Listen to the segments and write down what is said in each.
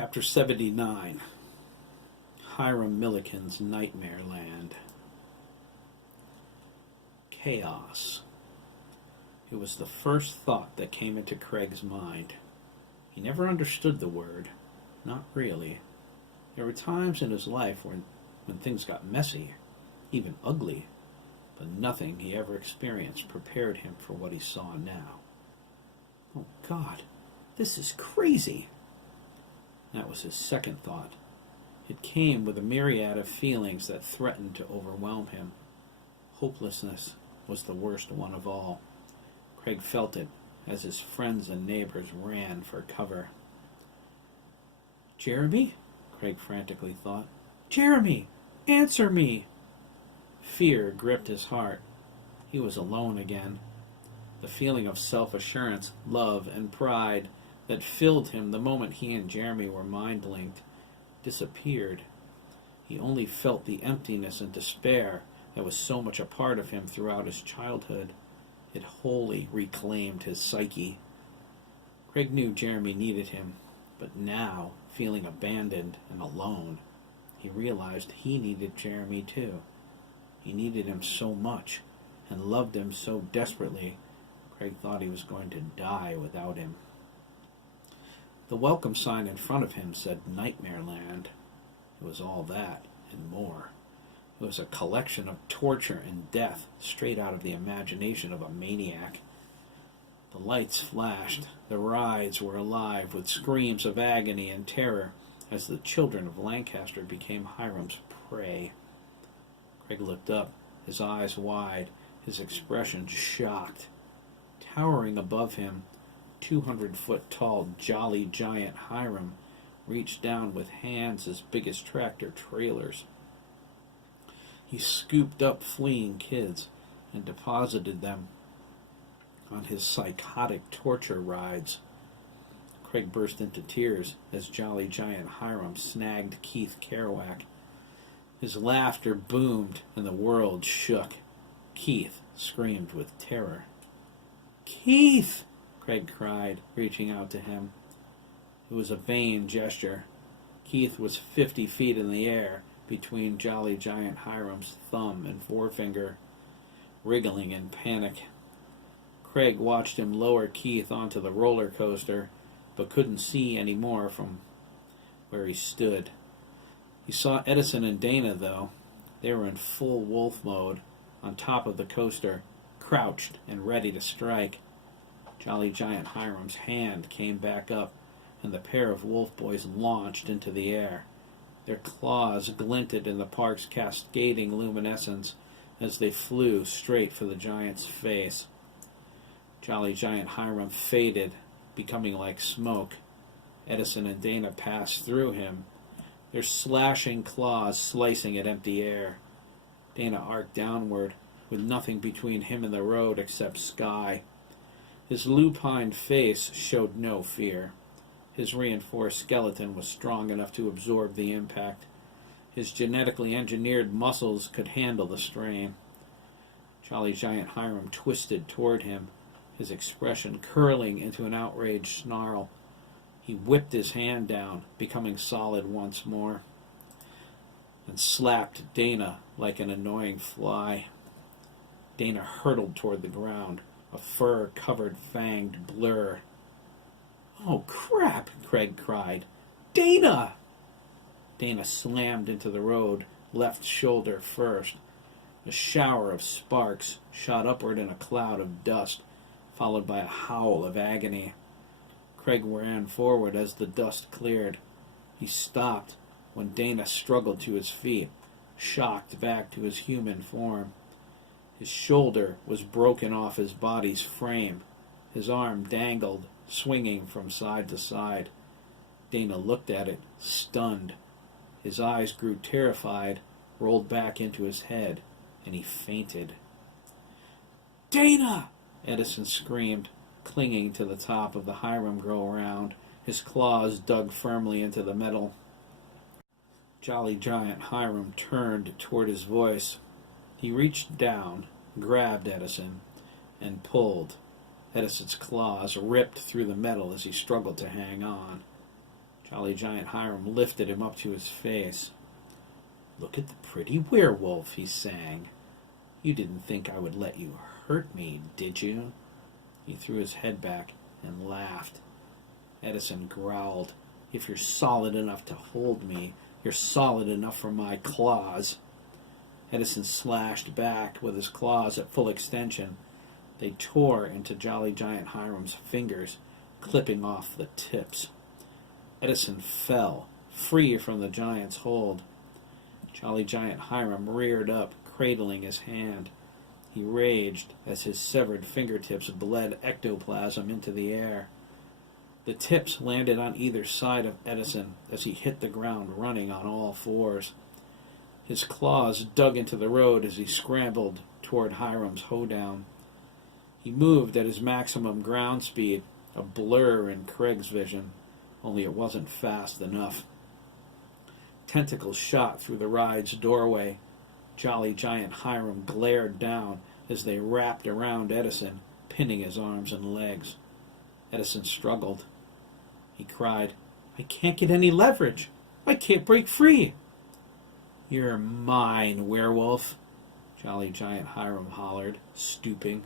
Chapter 79, Hiram Milliken's Nightmare Land. Chaos. It was the first thought that came into Craig's mind. He never understood the word. Not really. There were times in his life when things got messy, even ugly, but nothing he ever experienced prepared him for what he saw now. Oh, God, this is crazy. That was his second thought. It came with a myriad of feelings that threatened to overwhelm him. Hopelessness was the worst one of all. Craig felt it as his friends and neighbors ran for cover. "Jeremy?" Craig frantically thought. "Jeremy! Answer me!" Fear gripped his heart. He was alone again. The feeling of self-assurance, love, and pride that filled him the moment he and Jeremy were mind-linked disappeared. He only felt the emptiness and despair that was so much a part of him throughout his childhood. It wholly reclaimed his psyche. Craig knew Jeremy needed him, but now, feeling abandoned and alone, he realized he needed Jeremy too. He needed him so much and loved him so desperately, Craig thought he was going to die without him. The welcome sign in front of him said Nightmare Land. It was all that and more. It was a collection of torture and death straight out of the imagination of a maniac. The lights flashed. The rides were alive with screams of agony and terror as the children of Lancaster became Hiram's prey. Craig looked up, his eyes wide, his expression shocked. Towering above him, 200-foot-tall jolly giant Hiram reached down with hands as big as tractor trailers. He scooped up fleeing kids and deposited them on his psychotic torture rides. Craig burst into tears as jolly giant Hiram snagged Keith Kerouac. His laughter boomed and the world shook. Keith screamed with terror. "Keith!" Craig cried, reaching out to him. It was a vain gesture. Keith was 50 feet in the air between jolly giant Hiram's thumb and forefinger, wriggling in panic. Craig watched him lower Keith onto the roller coaster, but couldn't see any more from where he stood. He saw Edison and Dana, though. They were in full wolf mode, on top of the coaster, crouched and ready to strike. Jolly giant Hiram's hand came back up, and the pair of wolf boys launched into the air. Their claws glinted in the park's cascading luminescence as they flew straight for the giant's face. Jolly giant Hiram faded, becoming like smoke. Edison and Dana passed through him, their slashing claws slicing at empty air. Dana arced downward, with nothing between him and the road except sky. His lupine face showed no fear. His reinforced skeleton was strong enough to absorb the impact. His genetically engineered muscles could handle the strain. Jolly giant Hiram twisted toward him, his expression curling into an outraged snarl. He whipped his hand down, becoming solid once more, and slapped Dana like an annoying fly. Dana hurtled toward the ground, a fur-covered fanged blur. "Oh, crap!" Craig cried. "Dana!" Dana slammed into the road, left shoulder first. A shower of sparks shot upward in a cloud of dust, followed by a howl of agony. Craig ran forward as the dust cleared. He stopped when Dana struggled to his feet, shocked back to his human form. His shoulder was broken off his body's frame. His arm dangled, swinging from side to side. Dana looked at it, stunned. His eyes grew terrified, rolled back into his head, and he fainted. "Dana!" Edison screamed, clinging to the top of the Hiram go-around, his claws dug firmly into the metal. Jolly giant Hiram turned toward his voice. He reached down, grabbed Edison, and pulled. Edison's claws ripped through the metal as he struggled to hang on. Jolly Giant Hiram lifted him up to his face. "Look at the pretty werewolf," he sang. "You didn't think I would let you hurt me, did you?" He threw his head back and laughed. Edison growled, "If you're solid enough to hold me, you're solid enough for my claws." Edison slashed back with his claws at full extension. They tore into Jolly Giant Hiram's fingers, clipping off the tips. Edison fell, free from the giant's hold. Jolly Giant Hiram reared up, cradling his hand. He raged as his severed fingertips bled ectoplasm into the air. The tips landed on either side of Edison as he hit the ground running on all fours. His claws dug into the road as he scrambled toward Hiram's hoedown. He moved at his maximum ground speed, a blur in Craig's vision, only it wasn't fast enough. Tentacles shot through the ride's doorway. Jolly Giant Hiram glared down as they wrapped around Edison, pinning his arms and legs. Edison struggled. He cried, "I can't get any leverage. I can't break free." "You're mine, werewolf," Jolly Giant Hiram hollered, stooping.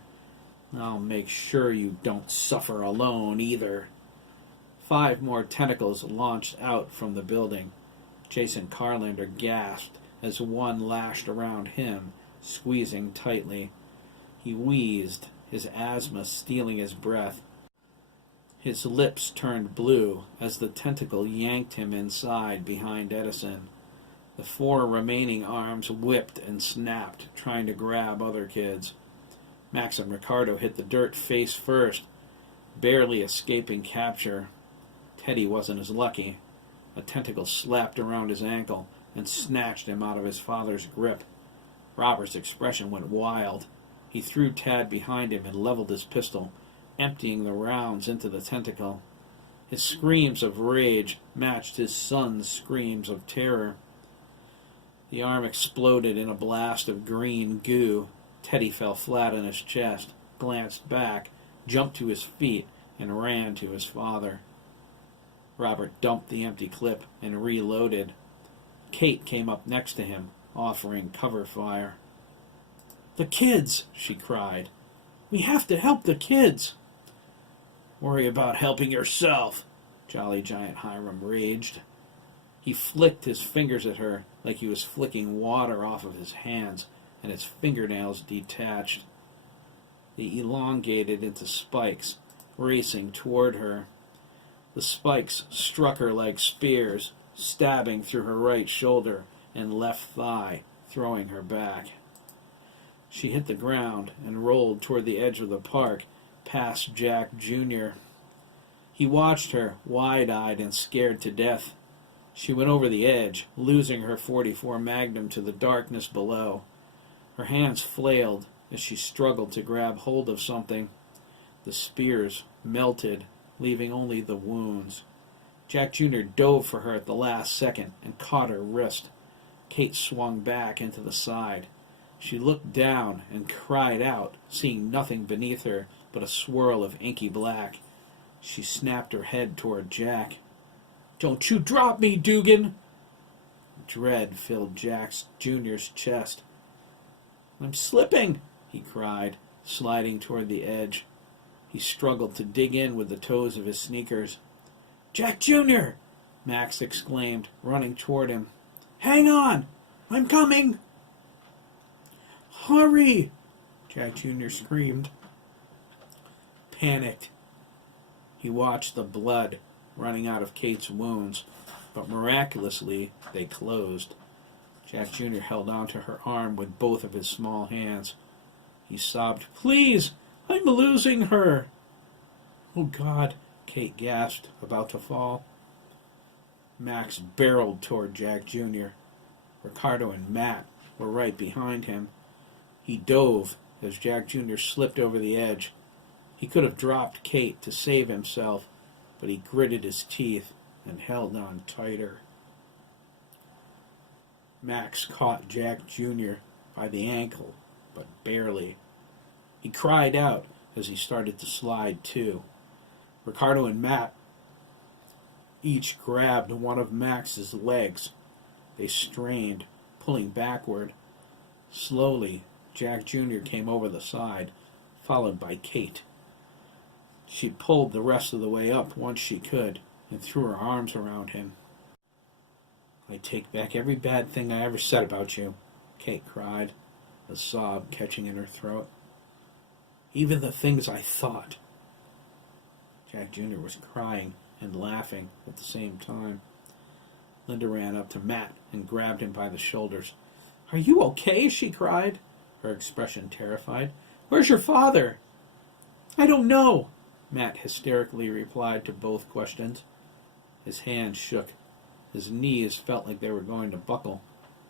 "I'll make sure you don't suffer alone, either." 5 more tentacles launched out from the building. Jason Carlander gasped as one lashed around him, squeezing tightly. He wheezed, his asthma stealing his breath. His lips turned blue as the tentacle yanked him inside behind Edison. The 4 remaining arms whipped and snapped, trying to grab other kids. Max and Ricardo hit the dirt face first, barely escaping capture. Teddy wasn't as lucky. A tentacle slapped around his ankle and snatched him out of his father's grip. Robert's expression went wild. He threw Tad behind him and leveled his pistol, emptying the rounds into the tentacle. His screams of rage matched his son's screams of terror. The arm exploded in a blast of green goo. Teddy fell flat on his chest, glanced back, jumped to his feet, and ran to his father. Robert dumped the empty clip and reloaded. Kate came up next to him, offering cover fire. "The kids!" she cried. "We have to help the kids!" "Worry about helping yourself!" Jolly Giant Hiram raged. He flicked his fingers at her like he was flicking water off of his hands, and his fingernails detached. They elongated into spikes, racing toward her. The spikes struck her like spears, stabbing through her right shoulder and left thigh, throwing her back. She hit the ground and rolled toward the edge of the park, past Jack Jr. He watched her, wide-eyed and scared to death. She went over the edge, losing her .44 Magnum to the darkness below. Her hands flailed as she struggled to grab hold of something. The spears melted, leaving only the wounds. Jack Jr. dove for her at the last second and caught her wrist. Kate swung back into the side. She looked down and cried out, seeing nothing beneath her but a swirl of inky black. She snapped her head toward Jack. "Don't you drop me, Dugan!" Dread filled Jack Jr.'s chest. "I'm slipping!" he cried, sliding toward the edge. He struggled to dig in with the toes of his sneakers. "Jack Jr.!" Max exclaimed, running toward him. "Hang on! I'm coming!" "Hurry!" Jack Jr. screamed. Panicked, he watched the blood running out of Kate's wounds, but miraculously they closed. Jack Jr. held onto her arm with both of his small hands. He sobbed, "Please! I'm losing her!" "Oh, God!" Kate gasped, about to fall. Max barreled toward Jack Jr. Ricardo and Matt were right behind him. He dove as Jack Jr. slipped over the edge. He could have dropped Kate to save himself, but he gritted his teeth and held on tighter. Max caught Jack Jr. by the ankle, but barely. He cried out as he started to slide too. Ricardo and Matt Each grabbed one of Max's legs. They strained, pulling backward. Slowly, Jack Jr. came over the side, followed by Kate. She pulled the rest of the way up once she could and threw her arms around him. "I take back every bad thing I ever said about you," Kate cried, a sob catching in her throat. "Even the things I thought." Jack Jr. was crying and laughing at the same time. Linda ran up to Matt and grabbed him by the shoulders. "Are you okay?" she cried, her expression terrified. "Where's your father?" "I don't know," Matt hysterically replied to both questions. His hands shook. His knees felt like they were going to buckle.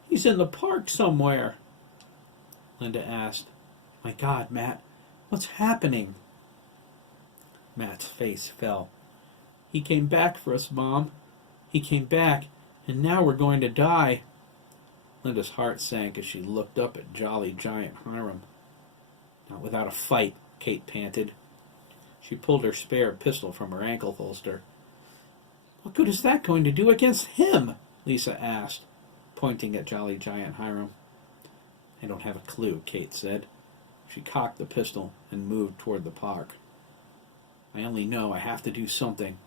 "He's in the park somewhere." Linda asked, "My God, Matt, what's happening?" Matt's face fell. "He came back for us, Mom. He came back, and now we're going to die." Linda's heart sank as she looked up at jolly giant Hiram. "Not without a fight," Kate panted. She pulled her spare pistol from her ankle holster. "What good is that going to do against him?" Lisa asked, pointing at jolly giant Hiram. "I don't have a clue," Kate said. She cocked the pistol and moved toward the park. "I only know I have to do something.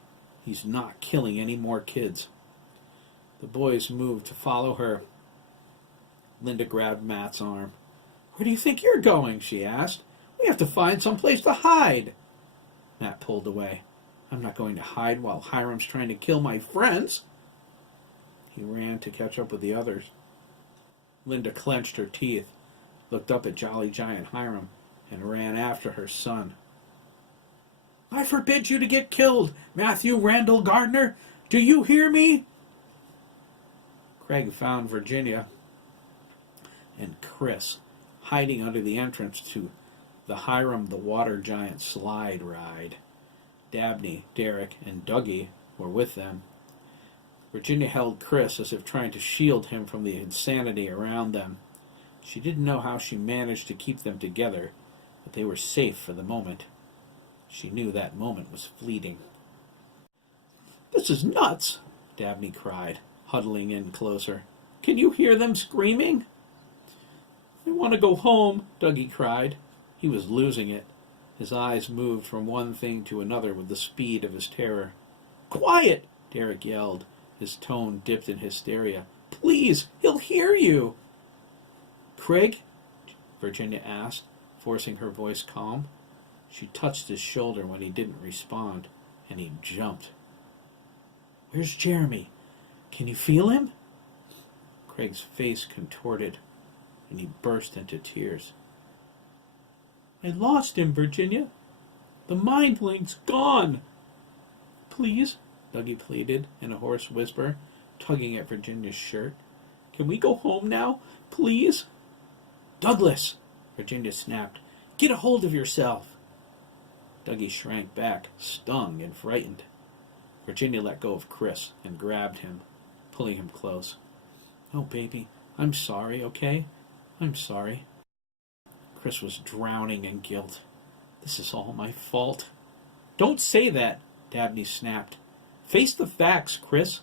He's not killing any more kids." The boys moved to follow her. Linda grabbed Matt's arm. "Where do you think you're going?" she asked. "We have to find some place to hide." Matt pulled away. "I'm not going to hide while Hiram's trying to kill my friends." He ran to catch up with the others. Linda clenched her teeth, looked up at jolly giant Hiram, and ran after her son. "I forbid you to get killed, Matthew Randall Gardner. Do you hear me?" Craig found Virginia and Chris hiding under the entrance to the Hiram the Water Giant slide ride. Dabney, Derek, and Dougie were with them. Virginia held Chris as if trying to shield him from the insanity around them. She didn't know how she managed to keep them together, but they were safe for the moment. She knew that moment was fleeting. "This is nuts," Dabney cried, huddling in closer. "Can you hear them screaming?" "I want to go home," Dougie cried. He was losing it. His eyes moved from one thing to another with the speed of his terror. "Quiet!" Derek yelled. His tone dipped in hysteria. "Please, he'll hear you!" "Craig?" Virginia asked, forcing her voice calm. She touched his shoulder when he didn't respond, and he jumped. "Where's Jeremy? Can you feel him?" Craig's face contorted, and he burst into tears. "I lost him, Virginia. The mind link's gone." "Please," Dougie pleaded in a hoarse whisper, tugging at Virginia's shirt. "Can we go home now? Please?" "Douglas!" Virginia snapped. "Get a hold of yourself!" Dougie shrank back, stung and frightened. Virginia let go of Chris and grabbed him, pulling him close. "Oh, baby, I'm sorry, okay? I'm sorry." Chris was drowning in guilt. "This is all my fault." "Don't say that," Dabney snapped. "Face the facts, Chris.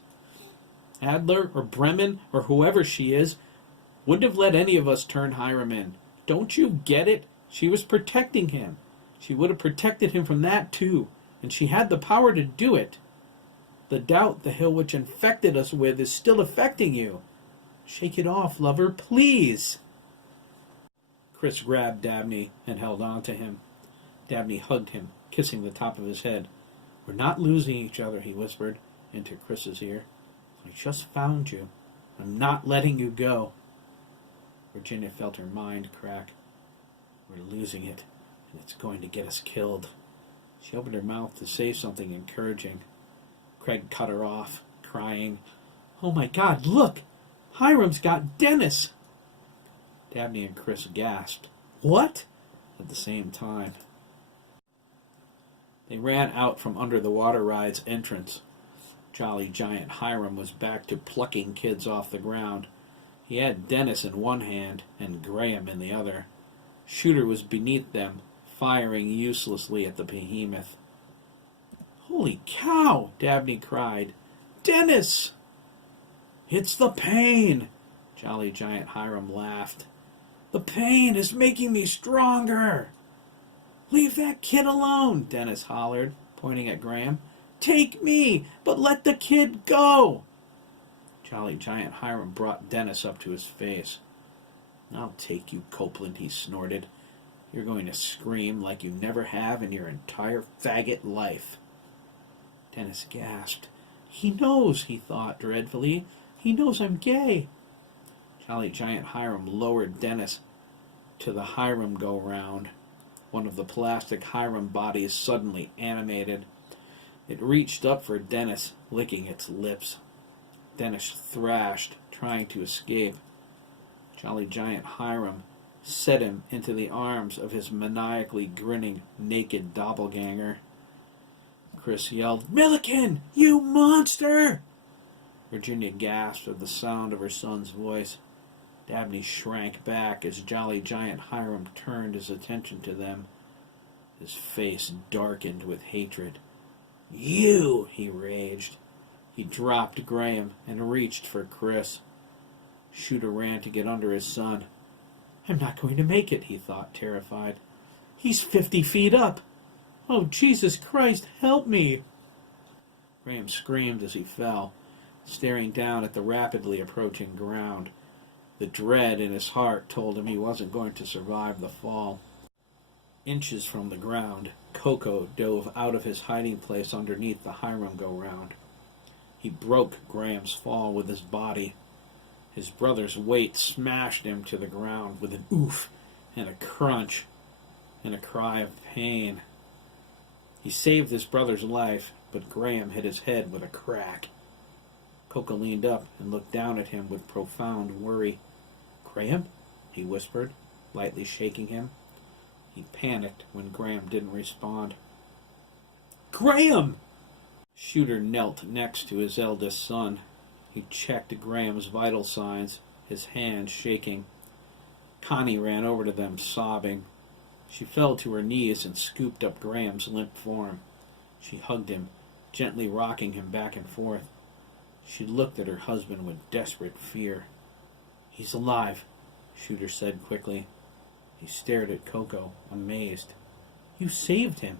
Adler or Bremen or whoever she is wouldn't have let any of us turn Hiram in. Don't you get it? She was protecting him. She would have protected him from that too, and she had the power to do it. The doubt the hill which infected us with is still affecting you. Shake it off, lover, please." Chris grabbed Dabney and held on to him. Dabney hugged him, kissing the top of his head. "We're not losing each other," he whispered into Chris's ear. "I just found you. I'm not letting you go." Virginia felt her mind crack. "We're losing it, and it's going to get us killed." She opened her mouth to say something encouraging. Craig cut her off, crying, "Oh my God, look! Hiram's got Dennis!" Dabney and Chris gasped. "What?" at the same time. They ran out from under the water ride's entrance. Jolly giant Hiram was back to plucking kids off the ground. He had Dennis in one hand and Graham in the other. Shooter was beneath them, firing uselessly at the behemoth. "Holy cow!" Dabney cried. Dennis! It's the pain, Jolly Giant Hiram laughed. The pain is making me stronger. Leave that kid alone, Dennis hollered, pointing at Graham. Take me, but let the kid go. Jolly Giant Hiram brought Dennis up to his face. I'll take you, Copeland, he snorted. You're going to scream like you never have in your entire faggot life. Dennis gasped. He knows, he thought dreadfully. He knows I'm gay. Jolly Giant Hiram lowered Dennis to the Hiram go-round. One of the plastic Hiram bodies suddenly animated. It reached up for Dennis, licking its lips. Dennis thrashed, trying to escape. Jolly Giant Hiram set him into the arms of his maniacally grinning, naked doppelganger. Chris yelled, Milliken, you monster! Virginia gasped at the sound of her son's voice. Dabney shrank back as Jolly Giant Hiram turned his attention to them. His face darkened with hatred. You! He raged. He dropped Graham and reached for Chris. Shooter ran to get under his son. I'm not going to make it, he thought, terrified. He's 50 feet up. Oh, Jesus Christ, help me! Graham screamed as he fell, staring down at the rapidly approaching ground. The dread in his heart told him he wasn't going to survive the fall. Inches from the ground, Coco dove out of his hiding place underneath the Hiram go-round. He broke Graham's fall with his body. His brother's weight smashed him to the ground with an oof and a crunch and a cry of pain. He saved his brother's life, but Graham hit his head with a crack. Coco leaned up and looked down at him with profound worry. Graham? He whispered, lightly shaking him. He panicked when Graham didn't respond. Graham! Shooter knelt next to his eldest son. He checked Graham's vital signs, his hand shaking. Connie ran over to them, sobbing. She fell to her knees and scooped up Graham's limp form. She hugged him, gently rocking him back and forth. She looked at her husband with desperate fear. He's alive, Shooter said quickly. He stared at Coco, amazed. You saved him.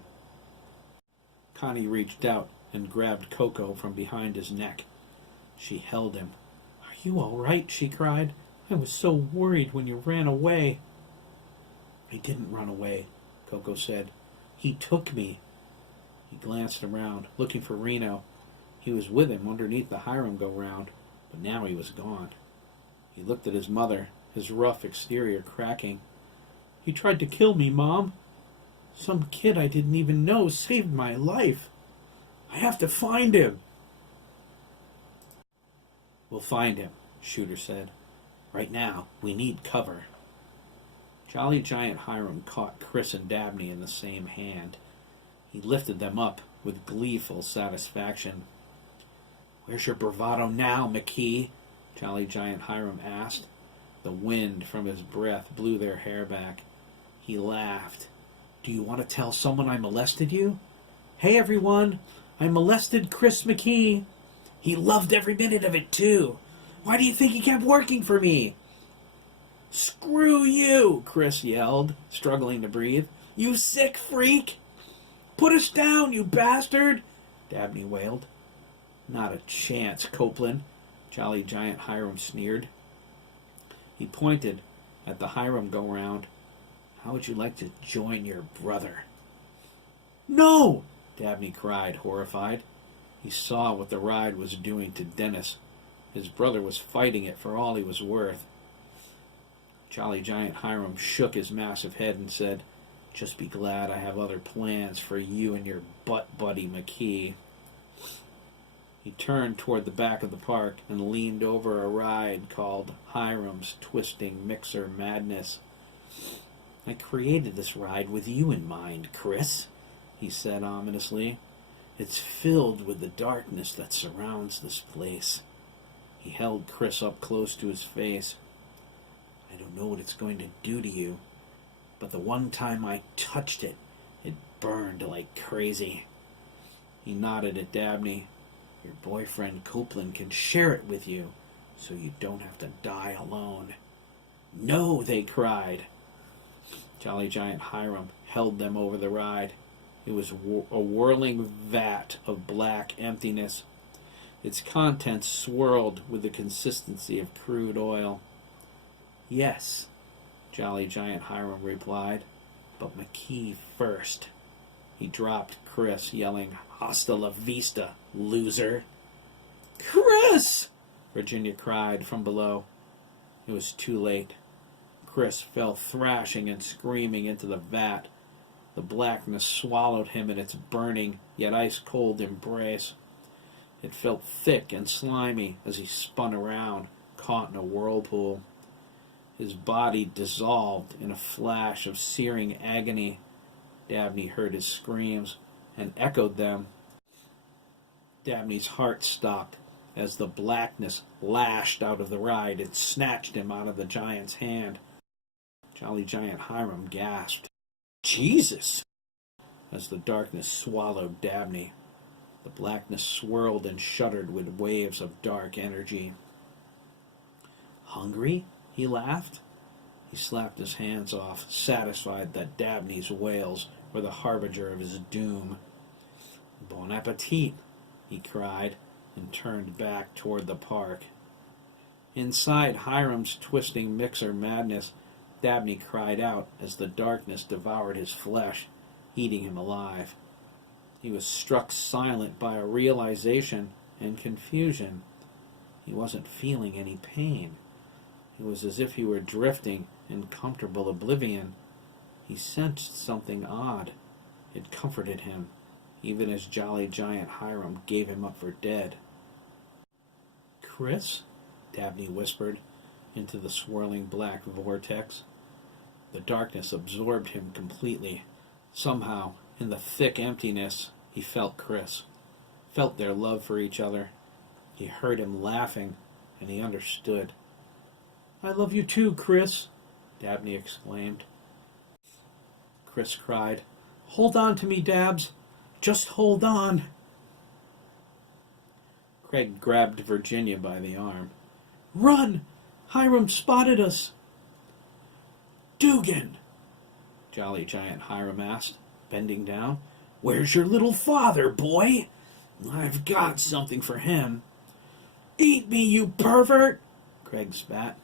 Connie reached out and grabbed Coco from behind his neck. She held him. Are you all right? She cried. I was so worried when you ran away. I didn't run away, Coco said. He took me. He glanced around, looking for Reno. He was with him underneath the Hiram go-round, but now he was gone. He looked at his mother, his rough exterior cracking. He tried to kill me, Mom. Some kid I didn't even know saved my life. I have to find him. We'll find him, Shooter said. Right now, we need cover. Jolly Giant Hiram caught Chris and Dabney in the same hand. He lifted them up with gleeful satisfaction. Where's your bravado now, McKee? Jolly Giant Hiram asked. The wind from his breath blew their hair back. He laughed. Do you want to tell someone I molested you? Hey, everyone, I molested Chris McKee. He loved every minute of it, too. Why do you think he kept working for me? Screw you, Chris yelled, struggling to breathe. You sick freak! Put us down, you bastard! Dabney wailed. Not a chance, Copeland, Jolly Giant Hiram sneered. He pointed at the Hiram go-round. How would you like to join your brother? No! Dabney cried, horrified. He saw what the ride was doing to Dennis. His brother was fighting it for all he was worth. Jolly Giant Hiram shook his massive head and said, Just be glad I have other plans for you and your butt buddy McKee. He turned toward the back of the park and leaned over a ride called Hiram's Twisting Mixer Madness. I created this ride with you in mind, Chris, he said ominously. It's filled with the darkness that surrounds this place. He held Chris up close to his face. I don't know what it's going to do to you, but the one time I touched it, it burned like crazy. He nodded at Dabney. Your boyfriend Copeland can share it with you, so you don't have to die alone. No, they cried. Jolly Giant Hiram held them over the ride. It was a whirling vat of black emptiness. Its contents swirled with the consistency of crude oil. Yes, Jolly Giant Hiram replied, but McKee first. He dropped Chris, yelling, "Hasta la vista, loser!" "Chris!" Virginia cried from below. It was too late. Chris fell thrashing and screaming into the vat. The blackness swallowed him in its burning, yet ice-cold embrace. It felt thick and slimy as he spun around, caught in a whirlpool. His body dissolved in a flash of searing agony. Dabney heard his screams and echoed them. Dabney's heart stopped as the blackness lashed out of the ride and snatched him out of the giant's hand. Jolly Giant Hiram gasped, "Jesus!" as the darkness swallowed Dabney. The blackness swirled and shuddered with waves of dark energy. "Hungry?" he laughed. He slapped his hands off, satisfied that Dabney's wails were the harbinger of his doom. "Bon appetit!" he cried, and turned back toward the park. Inside Hiram's twisting mixer madness, Dabney cried out as the darkness devoured his flesh, eating him alive. He was struck silent by a realization and confusion. He wasn't feeling any pain. It was as if he were drifting in comfortable oblivion. He sensed something odd. It comforted him, even as Jolly Giant Hiram gave him up for dead. "Chris?" Dabney whispered into the swirling black vortex. The darkness absorbed him completely. Somehow, in the thick emptiness, he felt Chris, felt their love for each other. He heard him laughing, and he understood. "I love you too, Chris," Dabney exclaimed. Chris cried, "Hold on to me, Dabs. Just hold on." Craig grabbed Virginia by the arm. "Run! Hiram spotted us!" "Dugan," Jolly Giant Hiram asked, bending down, "where's your little father, boy? I've got something for him." "Eat me, you pervert!" Craig spat.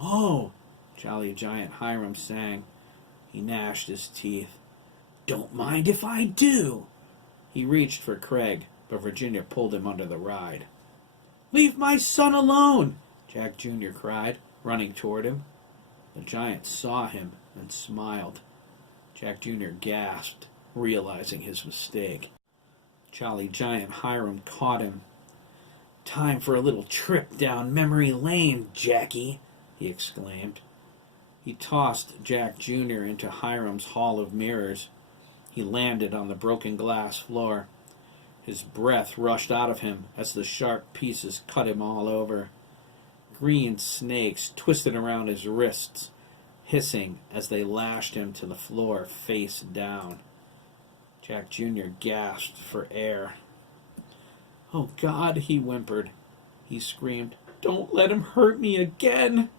"Oh," Jolly Giant Hiram sang. He gnashed his teeth. "Don't mind if I do." He reached for Craig, but Virginia pulled him under the ride. "Leave my son alone!" Jack Jr. cried, running toward him. The giant saw him and smiled. Jack Jr. gasped, realizing his mistake. Jolly Giant Hiram caught him. "Time for a little trip down memory lane, Jackie," he exclaimed. He tossed Jack Jr. into Hiram's hall of mirrors. He landed on the broken glass floor. His breath rushed out of him as the sharp pieces cut him all over. Green snakes twisted around his wrists, hissing as they lashed him to the floor face down. Jack Jr. gasped for air. "Oh, God," he whimpered. He screamed, "Don't let him hurt me again!"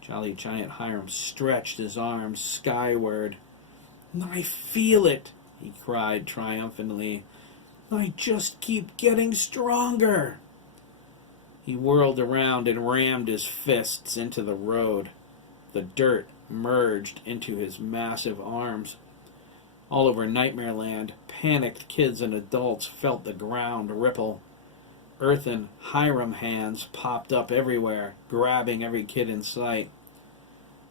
Jolly Giant Hiram stretched his arms skyward. "I feel it," he cried triumphantly. "I just keep getting stronger." He whirled around and rammed his fists into the road. The dirt merged into his massive arms. All over Nightmare Land, panicked kids and adults felt the ground ripple. Earthen Hiram hands popped up everywhere, grabbing every kid in sight.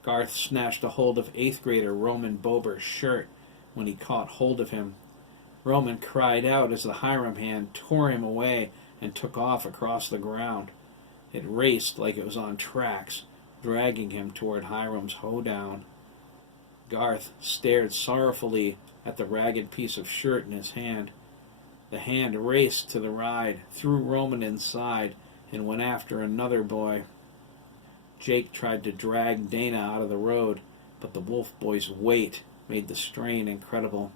Garth snatched a hold of 8th grader Roman Bober's shirt when he caught hold of him. Roman cried out as the Hiram hand tore him away and took off across the ground. It raced like it was on tracks, dragging him toward Hiram's hoedown. Garth stared sorrowfully at the ragged piece of shirt in his hand. The hand raced to the ride, threw Roman inside, and went after another boy. Jake tried to drag Dana out of the road, but the wolf boy's weight made the strain incredible.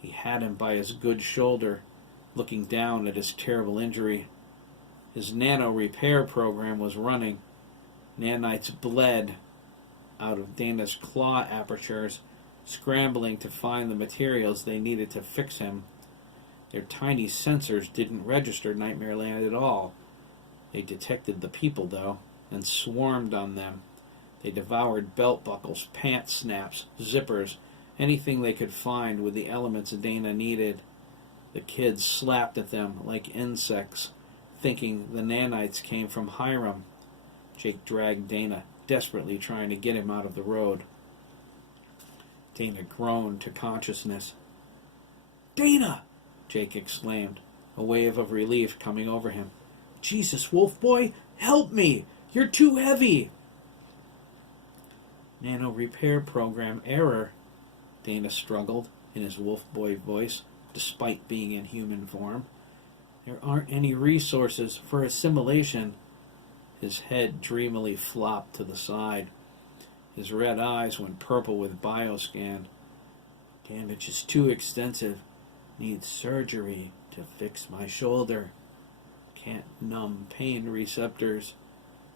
He had him by his good shoulder, looking down at his terrible injury. His nano repair program was running. Nanites bled out of Dana's claw apertures, scrambling to find the materials they needed to fix him. Their tiny sensors didn't register Nightmare Land at all. They detected the people, though, and swarmed on them. They devoured belt buckles, pant snaps, zippers, anything they could find with the elements Dana needed. The kids slapped at them like insects, thinking the nanites came from Hiram. Jake dragged Dana, desperately trying to get him out of the road. Dana groaned to consciousness. "Dana!" Jake exclaimed, a wave of relief coming over him. "Jesus, Wolf Boy, help me! You're too heavy!" "Nano repair program error," Dana struggled in his Wolf Boy voice, despite being in human form. "There aren't any resources for assimilation." His head dreamily flopped to the side. His red eyes went purple with bioscan. "Damage is too extensive. Need surgery to fix my shoulder. Can't numb pain receptors.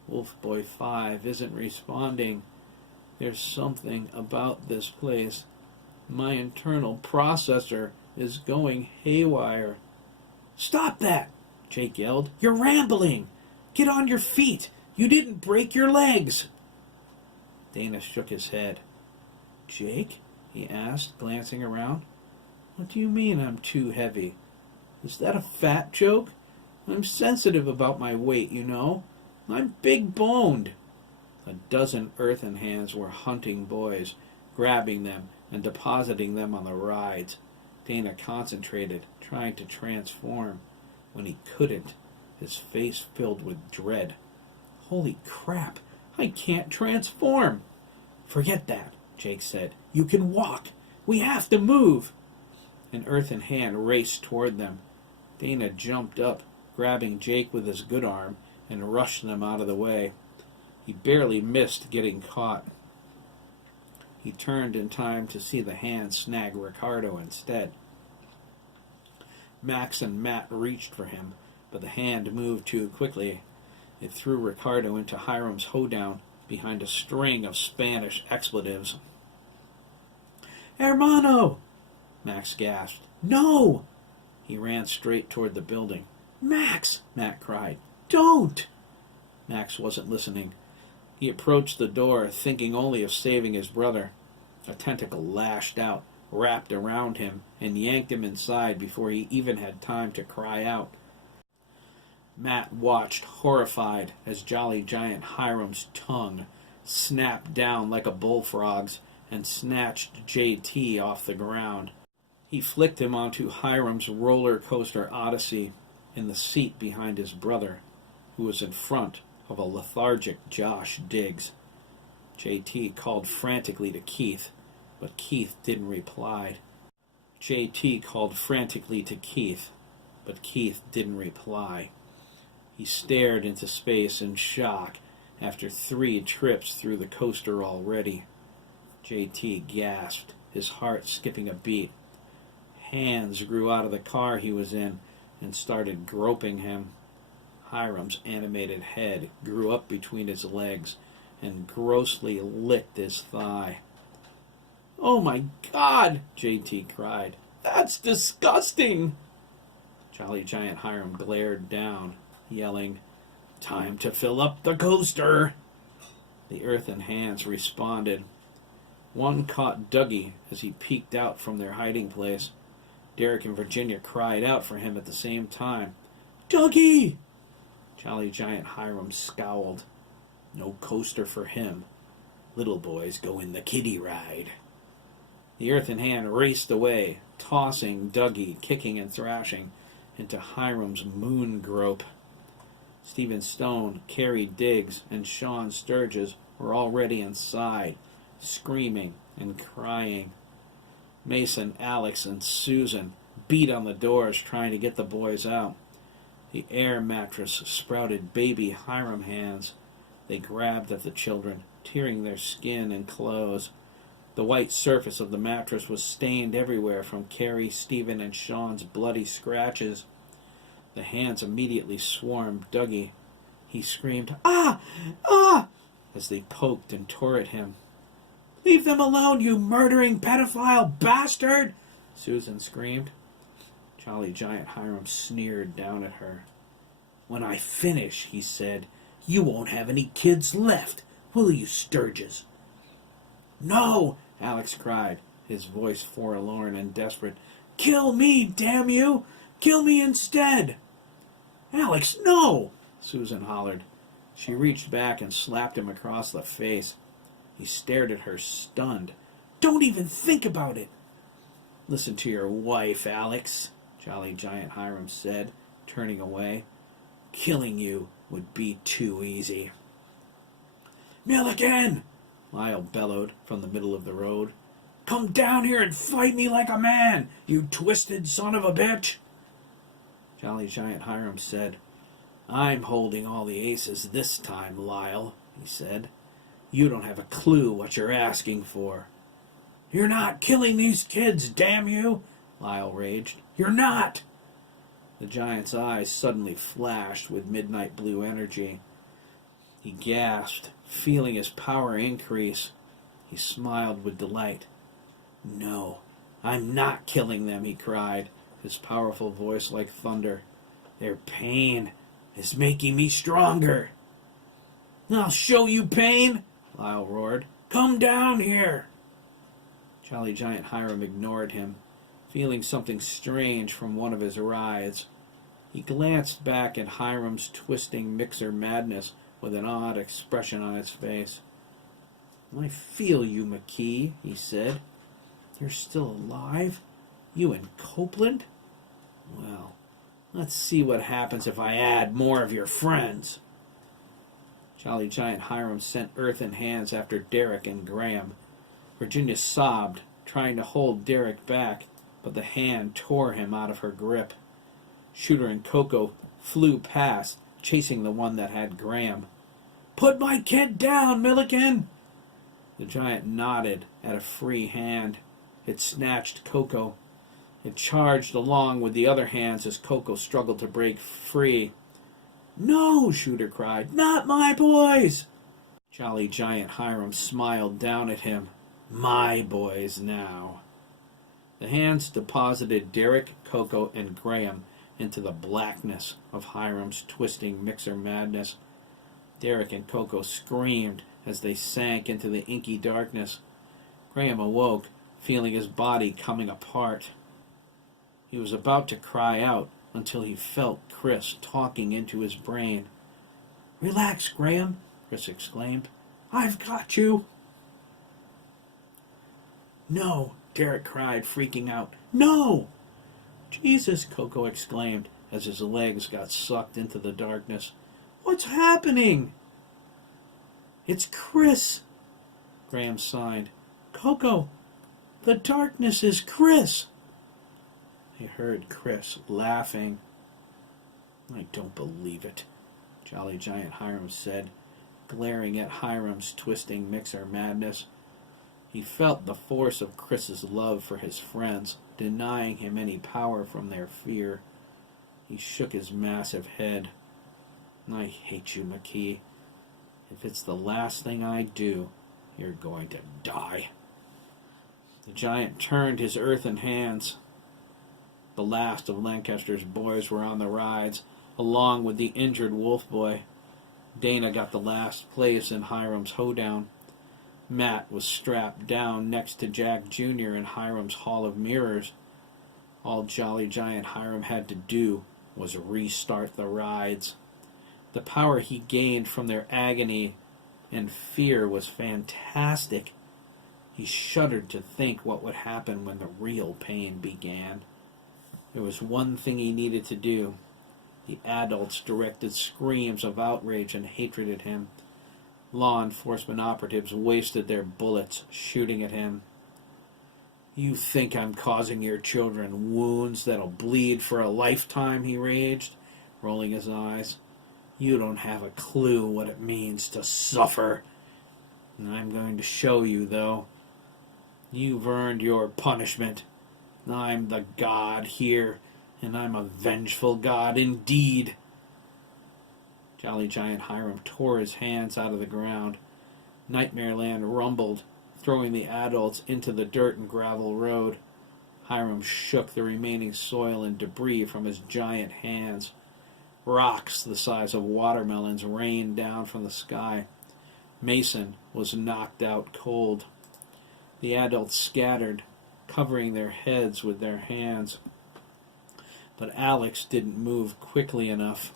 Wolf Boy 5 isn't responding. There's something about this place. My internal processor is going haywire." "Stop that!" Jake yelled. "You're rambling! Get on your feet! You didn't break your legs!" Dana shook his head. "Jake?" he asked, glancing around. "What do you mean I'm too heavy? Is that a fat joke? I'm sensitive about my weight, you know. I'm big-boned." A dozen earthen hands were hunting boys, grabbing them and depositing them on the rides. Dana concentrated, trying to transform. When he couldn't, his face filled with dread. "Holy crap, I can't transform!" "Forget that," Jake said. "You can walk. We have to move." An earthen hand raced toward them. Dana jumped up, grabbing Jake with his good arm, and rushed them out of the way. He barely missed getting caught. He turned in time to see the hand snag Ricardo instead. Max and Matt reached for him, but the hand moved too quickly. It threw Ricardo into Hiram's hoedown behind a string of Spanish expletives. "Hermano!" Max gasped. "No!" He ran straight toward the building. "Max!" Matt cried. "Don't!" Max wasn't listening. He approached the door, thinking only of saving his brother. A tentacle lashed out, wrapped around him, and yanked him inside before he even had time to cry out. Matt watched, horrified, as Jolly Giant Hiram's tongue snapped down like a bullfrog's and snatched JT off the ground. He flicked him onto Hiram's roller coaster odyssey in the seat behind his brother, who was in front of a lethargic Josh Diggs. JT called frantically to Keith, but Keith didn't reply. JT called frantically to Keith, but Keith didn't reply. He stared into space in shock after 3 trips through the coaster already. JT gasped, his heart skipping a beat. Hands grew out of the car he was in and started groping him. Hiram's animated head grew up between his legs and grossly licked his thigh. "Oh my God!" JT cried. "That's disgusting!" Jolly Giant Hiram glared down, yelling, "Time to fill up the coaster!" The earthen hands responded. One caught Dougie as he peeked out from their hiding place. Derek and Virginia cried out for him at the same time. "Dougie!" Jolly Giant Hiram scowled. "No coaster for him. Little boys go in the kiddie ride." The earthen hand raced away, tossing Dougie, kicking and thrashing, into Hiram's moon grope. Stephen Stone, Carrie Diggs, and Sean Sturgess were already inside, screaming and crying. Mason, Alex, and Susan beat on the doors trying to get the boys out. The air mattress sprouted baby Hiram hands. They grabbed at the children, tearing their skin and clothes. The white surface of the mattress was stained everywhere from Carrie, Stephen, and Sean's bloody scratches. The hands immediately swarmed Dougie. He screamed, "Ah! Ah!" as they poked and tore at him. "Leave them alone, you murdering pedophile bastard!" Susan screamed. Jolly Giant Hiram sneered down at her. "When I finish," he said, "you won't have any kids left, will you, Sturgess?" "No!" Alex cried, his voice forlorn and desperate. "Kill me, damn you! Kill me instead!" "Alex, no!" Susan hollered. She reached back and slapped him across the face. He stared at her, stunned. "Don't even think about it!" "Listen to your wife, Alex," Jolly Giant Hiram said, turning away. "Killing you would be too easy." "Milliken!" Lyle bellowed from the middle of the road. "Come down here and fight me like a man, you twisted son of a bitch!" Jolly Giant Hiram said, "I'm holding all the aces this time, Lyle," he said. "You don't have a clue what you're asking for." "You're not killing these kids, damn you!" Lyle raged. "You're not!" The giant's eyes suddenly flashed with midnight blue energy. He gasped, feeling his power increase. He smiled with delight. "No, I'm not killing them," he cried, his powerful voice like thunder. "Their pain is making me stronger." "I'll show you pain," Lyle roared. "Come down here." Jolly Giant Hiram ignored him, feeling something strange from one of his rides. He glanced back at Hiram's twisting mixer madness with an odd expression on his face. "I feel you, McKee," he said. "You're still alive? You and Copeland? Well, let's see what happens if I add more of your friends." Jolly Giant Hiram sent earthen hands after Derek and Graham. Virginia sobbed, trying to hold Derek back, but the hand tore him out of her grip. Shooter and Coco flew past, chasing the one that had Graham. "Put my kid down, Milliken!" The giant nodded at a free hand. It snatched Coco. It charged along with the other hands as Coco struggled to break free. "No!" Shooter cried. "Not my boys!" Jolly Giant Hiram smiled down at him. "My boys now." The hands deposited Derek, Coco, and Graham into the blackness of Hiram's twisting mixer madness. Derek and Coco screamed as they sank into the inky darkness. Graham awoke, feeling his body coming apart. He was about to cry out until he felt Chris talking into his brain. "Relax, Graham," Chris exclaimed. "I've got you." "No," Derek cried, freaking out. "No!" "Jesus," Coco exclaimed as his legs got sucked into the darkness. "What's happening?" "It's Chris," Graham sighed. "Coco, the darkness is Chris." They heard Chris laughing. "I don't believe it," Jolly Giant Hiram said, glaring at Hiram's twisting mixer madness. He felt the force of Chris's love for his friends, denying him any power from their fear. He shook his massive head. "I hate you, McKee. If it's the last thing I do, you're going to die." The giant turned his earthen hands. The last of Lancaster's boys were on the rides, along with the injured wolf boy. Dana got the last place in Hiram's hoedown. Matt was strapped down next to Jack Jr. in Hiram's Hall of Mirrors. All Jolly Giant Hiram had to do was restart the rides. The power he gained from their agony and fear was fantastic. He shuddered to think what would happen when the real pain began. There was one thing he needed to do. The adults directed screams of outrage and hatred at him. Law enforcement operatives wasted their bullets shooting at him. "You think I'm causing your children wounds that'll bleed for a lifetime," he raged, rolling his eyes. "You don't have a clue what it means to suffer. And I'm going to show you, though. You've earned your punishment. I'm the god here, and I'm a vengeful god indeed. Jolly Giant Hiram tore his hands out of the ground. Nightmare Land rumbled, throwing the adults into the dirt and gravel road. Hiram shook the remaining soil and debris from his giant hands. Rocks the size of watermelons rained down from the sky. Mason was knocked out cold. The adults scattered, covering their heads with their hands. But Alex didn't move quickly enough.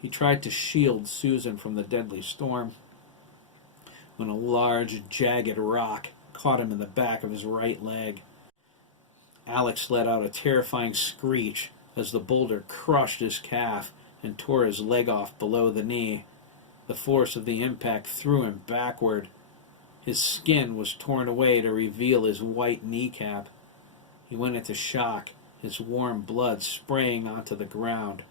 He tried to shield Susan from the deadly storm when a large, jagged rock caught him in the back of his right leg. Alex let out a terrifying screech as the boulder crushed his calf and tore his leg off below the knee. The force of the impact threw him backward. His skin was torn away to reveal his white kneecap. He went into shock, his warm blood spraying onto the ground.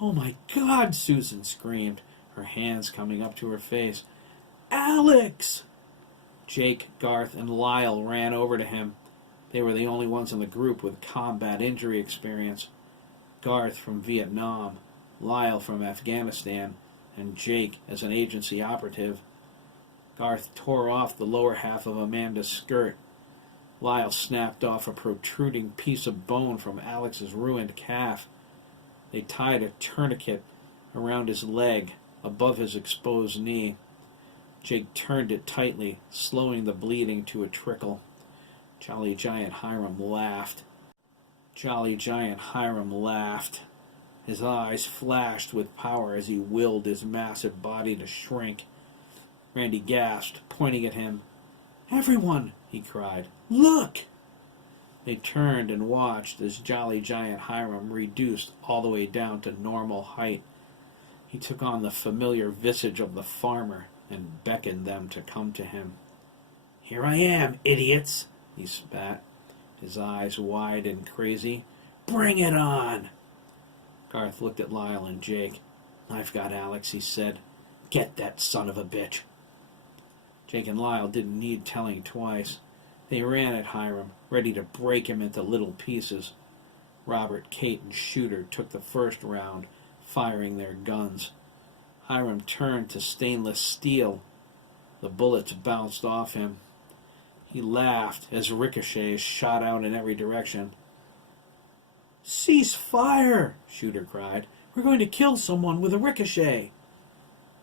"Oh my God!" Susan screamed, her hands coming up to her face. "Alex!" Jake, Garth, and Lyle ran over to him. They were the only ones in the group with combat injury experience. Garth from Vietnam, Lyle from Afghanistan, and Jake as an agency operative. Garth tore off the lower half of Amanda's skirt. Lyle snapped off a protruding piece of bone from Alex's ruined calf. They tied a tourniquet around his leg, above his exposed knee. Jake turned it tightly, slowing the bleeding to a trickle. Jolly Giant Hiram laughed. Jolly Giant Hiram laughed. His eyes flashed with power as he willed his massive body to shrink. Randy gasped, pointing at him. "Everyone!" he cried. "Look!" They turned and watched as Jolly Giant Hiram reduced all the way down to normal height. He took on the familiar visage of the farmer and beckoned them to come to him. "Here I am, idiots!" he spat, his eyes wide and crazy. "Bring it on!" Garth looked at Lyle and Jake. "I've got Alex," he said. "Get that son of a bitch." Jake and Lyle didn't need telling twice. They ran at Hiram, ready to break him into little pieces. Robert, Kate, and Shooter took the first round, firing their guns. Hiram turned to stainless steel. The bullets bounced off him. He laughed as ricochets shot out in every direction. "Cease fire!" Shooter cried. "We're going to kill someone with a ricochet."